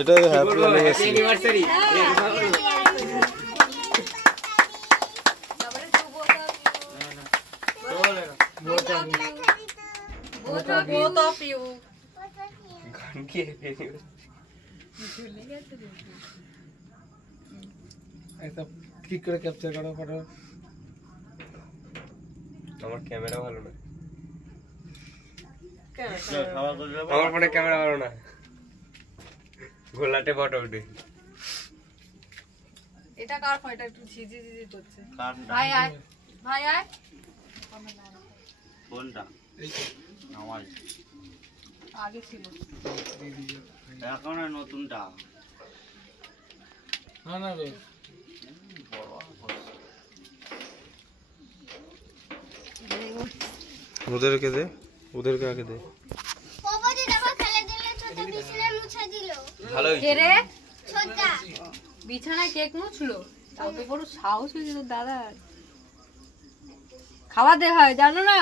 এটা happy anniversary. both of you গান কি ऐसा क्लिक করে ক্যাপচার করো ফটো। আমার ক্যামেরা ভালো না, খাওয়া আমার ফোনে ক্যামেরা ভালো না, গোলাটে ফটো উঠে। এটা কার ফোন? এটা একটু ঝিঝি ঝিঝি করছে। ভাই আয়, ভাই আয়। কোনটা? আমার আগে ছিল এখন নতুনটা না না রে ওদেরকে দে, ওদেরকে আগে দে। বাবা দি দেখো খেলে দিলে ছোট বিছানা মুছা দিল। ভালো কে রে? ছোটা বিছানায় কেক মুছলো? তাও তো বড় সাহস হয়েছে তোর দাদা। খাওয়া দে হয় জানো না?